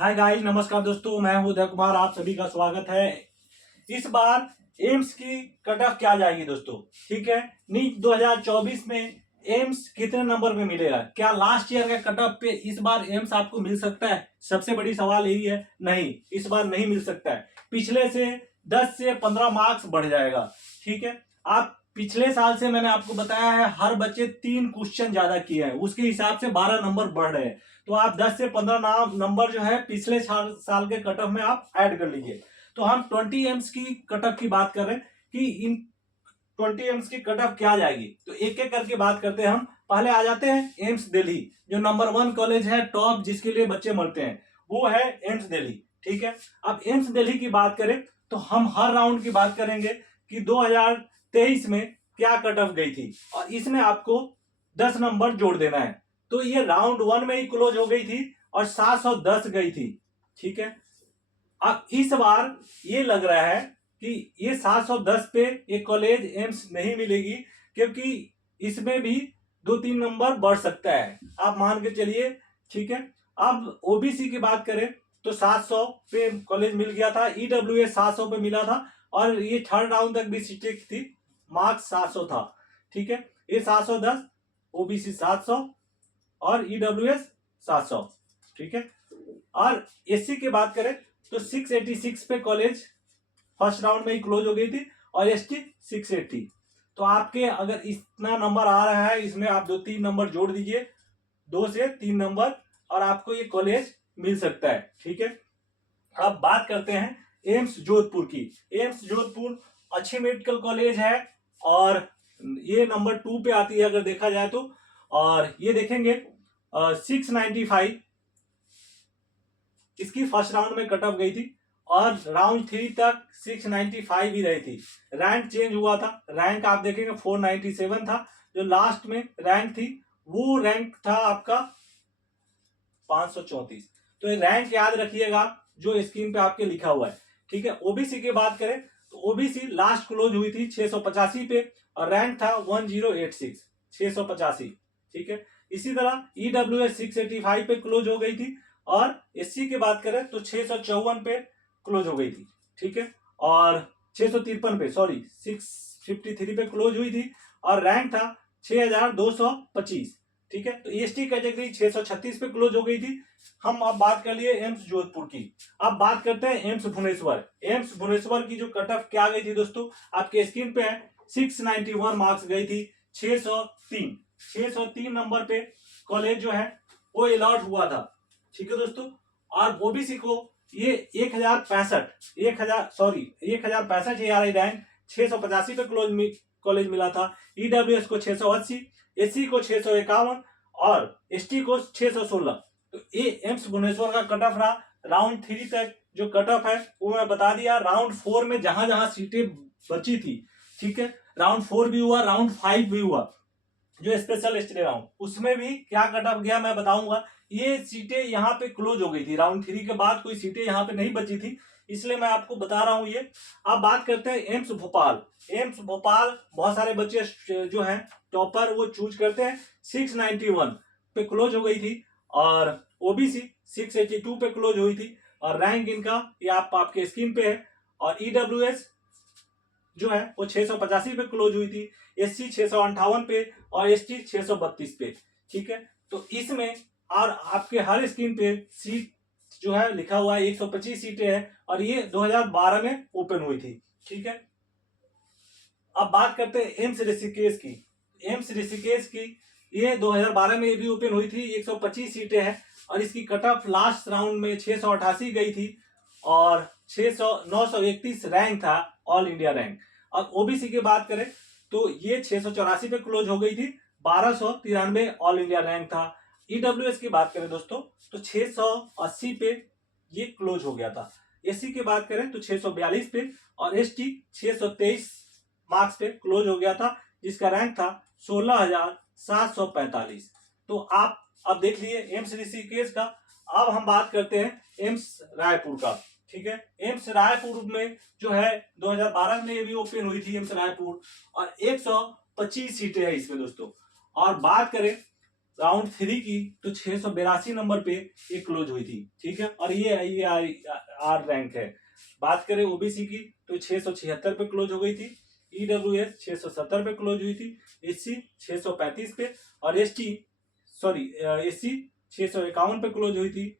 Hi guys, नमस्कार दोस्तों, मैं हूं उदय कुमार। आप सभी का स्वागत है। इस बार एम्स की कट ऑफ क्या जाएगी दोस्तों? ठीक है, नीट 2024 में एम्स कितने नंबर पे मिलेगा? क्या लास्ट ईयर का कट ऑफ पे इस बार एम्स आपको मिल सकता है? सबसे बड़ी सवाल यही है। नहीं, इस बार नहीं मिल सकता है। पिछले से 10 से 15 मार्क्स बढ़ जाएगा। ठीक है, आप पिछले साल से मैंने आपको बताया है, हर बच्चे 3 क्वेश्चन ज्यादा किए हैं, उसके हिसाब से 12 नंबर बढ़ रहे हैं। तो आप 10 से 15 नंबर जो है पिछले साल के कट ऑफ में आप ऐड कर लीजिए। तो हम 20 एम्स की कट ऑफ की बात कर रहे हैं कि इन 20 एम्स की कट ऑफ क्या जाएगी। तो एक एक करके बात करते हैं। हम पहले आ जाते हैं एम्स दिल्ली, जो नंबर 1 कॉलेज है, टॉप जिसके लिए बच्चे मरते हैं, वो है एम्स दिल्ली। ठीक है, अब एम्स दिल्ली की बात करें तो हम हर राउंड की बात करेंगे कि 2023 में क्या कट ऑफ गई थी, और इसमें आपको 10 नंबर जोड़ देना है। तो ये राउंड 1 में ही क्लोज हो गई थी और 710 गई थी। ठीक है, अब इस बार ये लग रहा है कि ये 710 पे एक कॉलेज एम्स नहीं मिलेगी, क्योंकि इसमें भी 2-3 नंबर बढ़ सकता है, आप मान के चलिए। ठीक है, अब ओबीसी की बात करें तो 700 पे कॉलेज मिल गया था, ईडब्ल्यूएस 700 पे मिला था, और ये थर्ड राउंड तक भी सीटें थी, मार्क्स 700 था। ठीक है, ये 710, ओबीसी 700 और ईडब्ल्यूएस 700। ठीक है, और एससी की बात करें तो 686 पे कॉलेज फर्स्ट राउंड में ही क्लोज हो गई थी, और एसटी 680। तो आपके अगर इतना नंबर आ रहा है, इसमें आप 2-3 नंबर जोड़ दीजिए, 2 से 3 नंबर, और आपको ये कॉलेज मिल सकता है। ठीक है, अब बात करते हैं एम्स जोधपुर की। एम्स जोधपुर अच्छी मेडिकल कॉलेज है, और ये नंबर 2 पे आती है अगर देखा जाए तो। और ये देखेंगे 695 इसकी फर्स्ट राउंड में कट ऑफ गई थी, और राउंड 3 तक 695 ही रही थी। रैंक चेंज हुआ था, रैंक आप देखेंगे 497 था, जो लास्ट में रैंक थी वो रैंक था आपका 534। तो ये रैंक याद रखिएगा जो स्क्रीन पे आपके लिखा हुआ है। ठीक है, ओबीसी की बात करें तो ओबीसी लास्ट क्लोज हुई थी 685 पे, और रैंक था 1086, 685। ठीक है, इसी तरह ईडब्ल्यूएस 685 पे क्लोज हो गई थी, और एससी की बात करें तो 654 पे क्लोज हो गई थी। ठीक है, और 653 पे, सॉरी 653 पे क्लोज हुई थी, और रैंक था 6225। ठीक है, तो ईएसटी कैटेगरी 636 पे क्लोज हो गई थी। हम अब बात कर लिए एम्स जोधपुर की। अब बात करते हैं एम्स भुवनेश्वर। एम्स भुवनेश्वर की जो कट ऑफ क्या गई थी दोस्तों, आपके स्क्रीन पे है, 691 मार्क्स गई थी। 603 नंबर पे कॉलेज जो है वो अलॉट हुआ था। ठीक है दोस्तों, और ओबीसी को ये 1065 ARI रैंक 685 पे कॉलेज मिला था। ईडब्ल्यूएस को 680, एससी को 651 और एसटी को 616। तो ये एम्स भुवनेश्वर का कट ऑफ रहा। राउंड 3 तक जो कट ऑफ है वो मैं बता दिया। राउंड 4 में जहां जहां सीटें बची थी, ठीक है, राउंड 4 भी हुआ, राउंड 5 भी हुआ, जो स्पेशल स्टडी राउंड, उसमें भी क्या कट ऑफ गया मैं बताऊंगा। ये सीटें यहाँ पे क्लोज हो गई थी, राउंड 3 के बाद कोई सीटें यहाँ पे नहीं बची थी, इसलिए मैं आपको बता रहा हूं ये। अब बात करते हैं एम्स भोपाल। एम्स भोपाल बहुत सारे बच्चे जो हैं टॉपर वो चूज करते हैं। 691 पे क्लोज हो गई थी, और ओबीसी 682 पे क्लोज हुई थी, और रैंक इनका ये आपके स्क्रीन पे है। और ईडब्ल्यूएस जो है वो 685 पे क्लोज हुई थी, एससी 658 पे, और एसटी 632 पे। ठीक है, तो इसमें और आपके हर स्क्रीन पे सीट जो है लिखा हुआ है 125 सीटें हैं, और ये 2012 में ओपन हुई थी। ठीक है, अब बात करते हैं एम्स ऋषिकेश की। एम्स ऋषिकेश की ये 2012 में भी ओपन हुई थी, 125 सीटें हैं, और इसकी कट ऑफ लास्ट राउंड में 688 गई थी, और 931 रैंक था, ऑल इंडिया रैंक। अब ओबीसी की बात करें तो ये 684 पे क्लोज हो गई थी, 1293 ऑल इंडिया रैंक था। ईडब्ल्यूएस की बात करें दोस्तों तो 680 पे ये क्लोज हो गया था। एससी की बात करें तो 642 पे, और एसटी 623 मार्क्स पे क्लोज हो गया था, जिसका रैंक था 16,745। तो आप अब देख लिए एम्स ऋषिकेश का। अब हम बात करते हैं एम्स रायपुर का। ठीक है, एम्स रायपुर में जो है 2012 में ये भी ओपन हुई थी एम्स रायपुर, और 125 सीटें हैं इसमें दोस्तों। और बात करें राउंड 3 की तो 682 नंबर पे ये क्लोज हुई थी, ठीक है। और ये आर रैंक है। बात करें ओबीसी की तो 676 पे क्लोज हो गई थी, ईडब्ल्यूएस 670 पे क्लोज हुई थी, एससी 635 पे, और एससी 651 पे क्लोज हुई थी।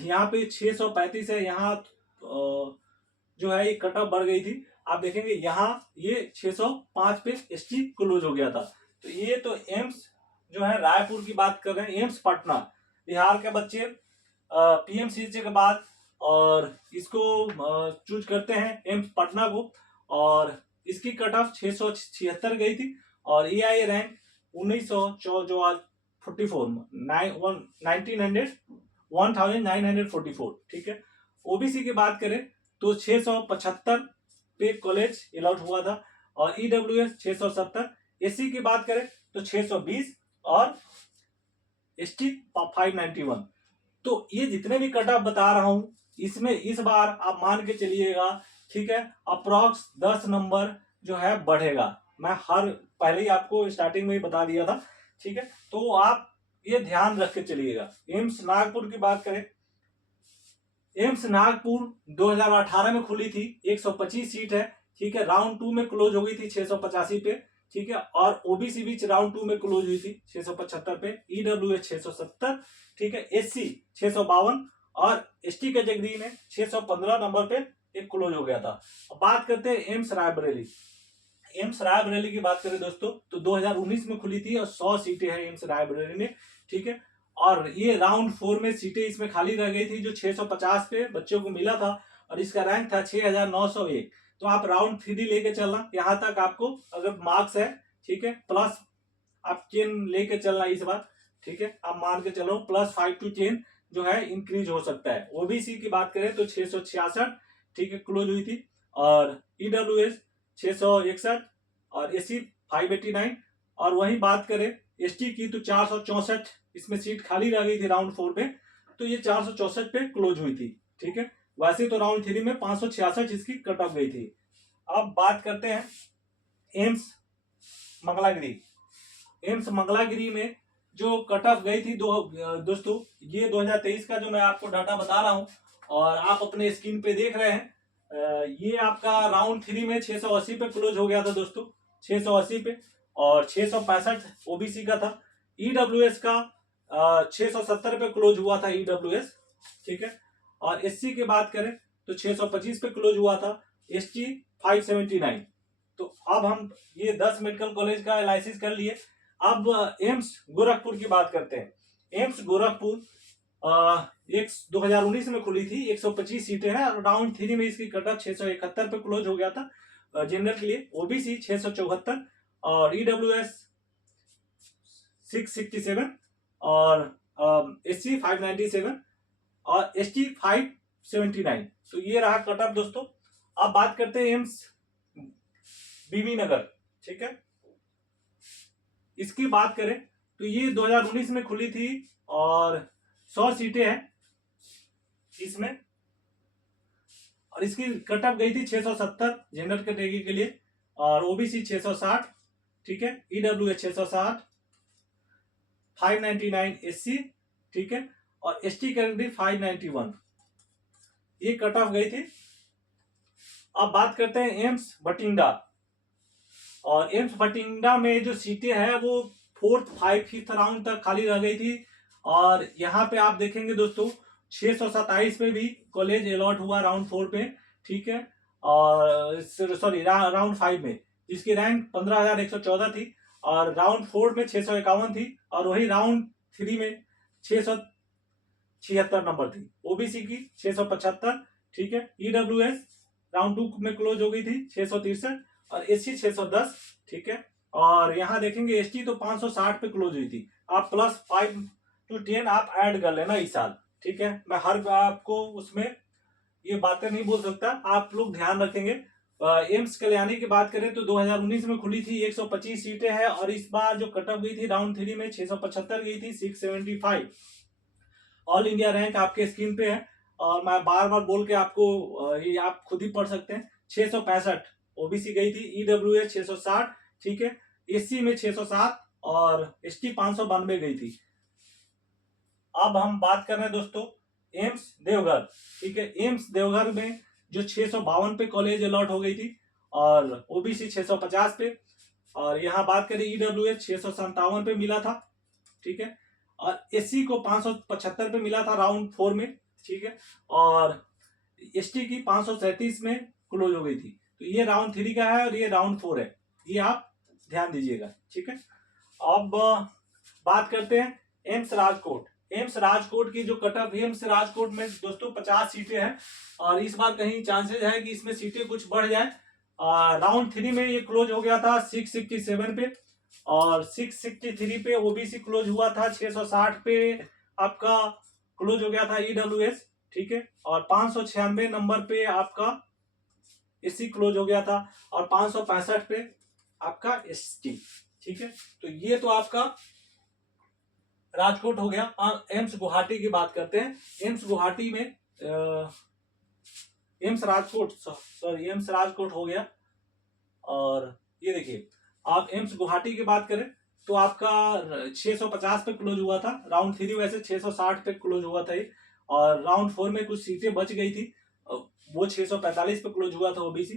यहाँ पे 635 है, यहाँ जो है ये कट ऑफ बढ़ गई थी। आप देखेंगे यहाँ ये 605 पे एसटी क्लोज हो गया था। तो ये तो एम्स जो है रायपुर की बात कर रहे हैं, एम्स पटना बिहार के बच्चे पीएमसीएच के बाद और इसको चूज करते हैं एम्स पटना को, और इसकी कट ऑफ 676 गई थी, और एआई रैंक 1944, ठीक है। ओबीसी की बात करें तो 675 पे कॉलेज अलॉट हुआ था, और ईडब्ल्यूएस 670, एससी की बात करें तो 620 और एसटी 591। तो ये जितने भी कट ऑफ बता रहा हूं इसमें इस बार आप मान के चलिएगा, ठीक है, अप्रॉक्स 10 नंबर जो है बढ़ेगा। मैं पहले ही आपको स्टार्टिंग में ही बता दिया था, ठीक है। तो आप ये ध्यान रख के चलिएगा। एम्स नागपुर की बात करें, एम्स नागपुर 2018 में खुली थी, 125 सीट है, ठीक है। राउंड 2 में क्लोज हो गई थी 685 पे, ठीक है। और ओबीसी भी राउंड 2 में क्लोज हुई थी 675 पे, ईडब्ल्यूएस 670, ठीक है, एससी 652 और एसटी कैटेगरी में 615 नंबर पे एक क्लोज हो गया था। अब बात करते हैं एम्स रायबरेली। एम्स रायबरेली की बात करें दोस्तों तो 2019 में खुली थी और 100 सीटें हैं एम्स रायबरेली में, ठीक है। और ये राउंड 4 में सीटें इसमें खाली रह गई थी जो 650 पे बच्चों को मिला था, और इसका रैंक था 6901। तो आप राउंड 3 लेके चलना, यहाँ तक आपको अगर मार्क्स है, ठीक है, प्लस आप 10 लेके चलना इस बार, ठीक है। आप मान के चलो +5 to 10 जो है इंक्रीज हो सकता है। ओबीसी की बात करें तो 666, ठीक है, क्लोज हुई थी, और ईडब्ल्यूएस 661 और एससी 589। और वही बात करें एसटी की तो 464 इसमें सीट खाली रह गई थी राउंड 4 पे, तो ये 464 पे क्लोज हुई थी, ठीक है। वैसे तो राउंड 3 में 566 इसकी कट ऑफ गई थी। अब बात करते हैं एम्स मंगलागिरी। एम्स मंगलागिरी में जो कट ऑफ गई थी दोस्तों, ये 2023 का जो मैं आपको डाटा बता रहा हूं और आप अपने स्क्रीन पे देख रहे हैं, ये आपका राउंड 3 में 680 पे क्लोज हो गया था दोस्तों, 680 पे, और 665 ओबीसी का था। ईडब्ल्यूएस का 670 पे क्लोज हुआ था ईडब्ल्यूएस, ठीक है। और एससी की बात करें तो 625 पे क्लोज हुआ था, एसटी 579। तो अब हम ये 10 मेडिकल कॉलेज का एनालिसिस कर लिए। अब एम्स गोरखपुर की बात करते हैं। एम्स गोरखपुर 2019 में खुली थी, 125 सीटें हैं, और राउंड 3 में इसकी कट ऑफ 671 पे क्लोज हो गया था जनरल के लिए। ओबीसी 674 और ईडब्ल्यूएस 667 और एससी 597 और एसटी 579। तो ये रहा कट ऑफ दोस्तों। अब बात करते हैं एम्स बीबी नगर, ठीक है। इसकी बात करें तो ये 2019 में खुली थी और 100 सीटें हैं इसमें, और इसकी कट ऑफ गई थी 670 जनरल कैटेगरी के लिए, और ओबीसी 660, ठीक है, ईडब्ल्यूएस 660, 599 एससी, ठीक है, और एसटी कैटेगरी 591, ये कट ऑफ गई थी। अब बात करते हैं एम्स बठिंडा। और एम्स बठिंडा में जो सीटें हैं वो 4th 5th राउंड तक खाली रह गई थी, और यहाँ पे आप देखेंगे दोस्तों 627 पे भी कॉलेज अलॉट हुआ राउंड 4 पे, ठीक है, और सॉरी राउंड 5 में इसकी रैंक 15,114 थी, और राउंड 4 में 651 थी, और वही राउंड 3 में 676 नंबर थी। ओबीसी की 675, ठीक है, ईडब्ल्यूएस राउंड 2 में क्लोज हो गई थी 663, और एससी 610, ठीक है। और यहाँ देखेंगे एसटी तो 560 पे क्लोज हुई थी। आप +5 to 10 आप ऐड कर लेना इस साल, ठीक है। मैं हर आपको उसमें ये बातें नहीं बोल सकता, आप लोग ध्यान रखेंगे। एम्स कल्याणी की बात करें तो 2019 में खुली थी, 125 सीटें हैं, और इस बार जो कट ऑफ गई थी राउंड 3 में 675 गई थी, 675। ऑल इंडिया रैंक आपके स्क्रीन पे है, और मैं बार बार बोल के आपको ये आप खुद ही पढ़ सकते हैं। 665 ओबीसी गई थी, ईडब्ल्यूएस 660, ठीक है, एससी में 607 और एसटी 592 गई थी। अब हम बात कर रहे हैं दोस्तों एम्स देवघर। ठीक है, एम्स देवघर में जो 652 पे कॉलेज अलॉट हो गई थी और ओबीसी 650 पे, और यहाँ बात करें ईडब्ल्यूएस 657 पे मिला था। ठीक है, और एससी को 575 पे मिला था राउंड 4 में। ठीक है, और एसटी की 537 में क्लोज हो गई थी। तो ये राउंड 3 का है और ये राउंड 4 है, ये आप ध्यान दीजिएगा। ठीक है, अब बात करते हैं एम्स राजकोट। एम्स राजकोट की जो कट ऑफ, एम्स राजकोट में दोस्तों 50 सीटें हैं और इस बार कहीं चांसेस है कि इसमें सीटें कुछ बढ़ जाए। राउंड 3 में ये क्लोज हो गया था 667 पे और 663 पे ओबीसी क्लोज हुआ था। 660 पे आपका क्लोज हो गया था ईडब्ल्यूएस। ठीक है, और 596 नंबर पे आपका एससी क्लोज हो गया था और 565 पे आपका एसटी। ठीक है, तो ये तो आपका राजकोट हो गया। एम्स गुवाहाटी की बात करते हैं। एम्स गुवाहाटी में एम्स राजकोट हो गया। और ये देखिए, आप एम्स गुवाहाटी की बात करें तो आपका 650 पे क्लोज हुआ था राउंड 3, वैसे 660 पे क्लोज हुआ था ये, और राउंड 4 में कुछ सीटें बच गई थी, वो 645 पे क्लोज हुआ था ओबीसी।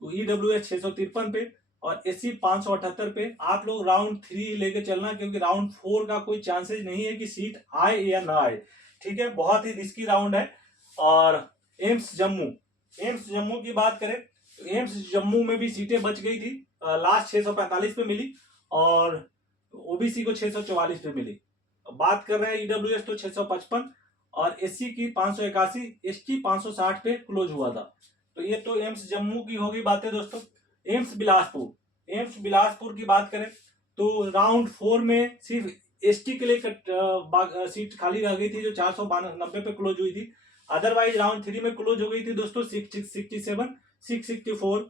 तो ईडब्ल्यूएस 653 पे और एससी 578 पे। आप लोग राउंड 3 लेके चलना, क्योंकि राउंड 4 का कोई चांसेस नहीं है कि सीट आए या ना आए। ठीक है, बहुत ही रिस्की राउंड है। और एम्स जम्मू की बात करें तो एम्स जम्मू में भी सीटें बच गई थी, लास्ट 645 पे मिली और ओबीसी को 644 पे मिली। बात कर रहे हैं ईडब्ल्यूएस तो 655 और एससी की 581, एसटी 560 पे क्लोज हुआ था। तो ये तो एम्स जम्मू की होगी बातें दोस्तों। एम्स बिलासपुर की बात करें तो राउंड 4 में सिर्फ एसटी के लिए सीट खाली रह गई थी जो 490 पे क्लोज हुई थी। अदरवाइज राउंड 3 में क्लोज हो गई थी दोस्तों 667, 664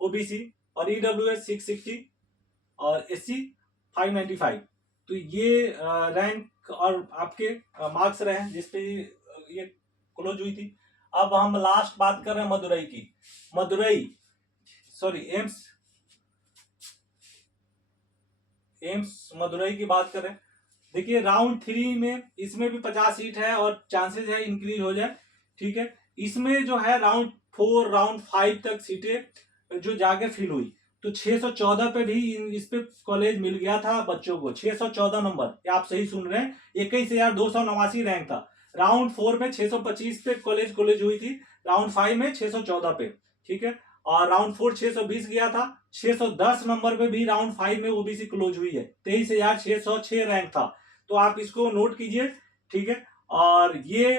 ओबीसी और ईडब्ल्यूएस 660 और एससी 595। तो ये रैंक और आपके मार्क्स रहे जिसपे ये क्लोज हुई थी। अब हम लास्ट बात कर रहे हैं मदुरई की। एम्स मदुरई की बात करें, देखिए राउंड 3 में इसमें भी 50 सीट है और चांसेस है इंक्रीज हो जाए। ठीक है, इसमें जो है राउंड 4 राउंड 5 तक सीटें जो जाके फिल हुई, तो 614 पे भी इस पे कॉलेज मिल गया था बच्चों को। 614 नंबर, ये आप सही सुन रहे हैं, 21,289 रैंक था। राउंड 4 में 625 पे कॉलेज हुई थी, राउंड 5 में 614 पे। ठीक है, और राउंड 4 620 गया था। 610 नंबर पे भी राउंड 5 में ओबीसी क्लोज हुई है, 23,606 रैंक था। तो आप इसको नोट कीजिए। ठीक है, और ये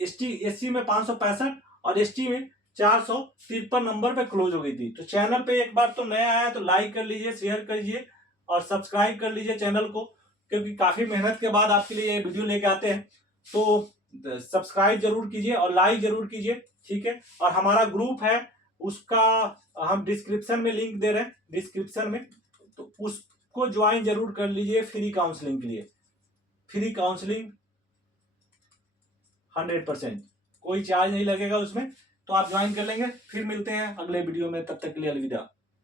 एससी में 565 और एसटी में 453 नंबर पे क्लोज हो गई थी। तो चैनल पे एक बार तो नया आया तो लाइक कर लीजिए, शेयर कीजिए और सब्सक्राइब कर लीजिए चैनल को, क्योंकि काफी मेहनत के बाद आपके लिए ये वीडियो लेके आते हैं। तो सब्सक्राइब जरूर कीजिए और लाइक जरूर कीजिए। ठीक है, और हमारा ग्रुप है उसका हम डिस्क्रिप्शन में लिंक दे रहे हैं, डिस्क्रिप्शन में, तो उसको ज्वाइन जरूर कर लीजिए फ्री काउंसलिंग के लिए। फ्री काउंसलिंग 100%, कोई चार्ज नहीं लगेगा उसमें, तो आप ज्वाइन कर लेंगे। फिर मिलते हैं अगले वीडियो में, तब तक के लिए अलविदा।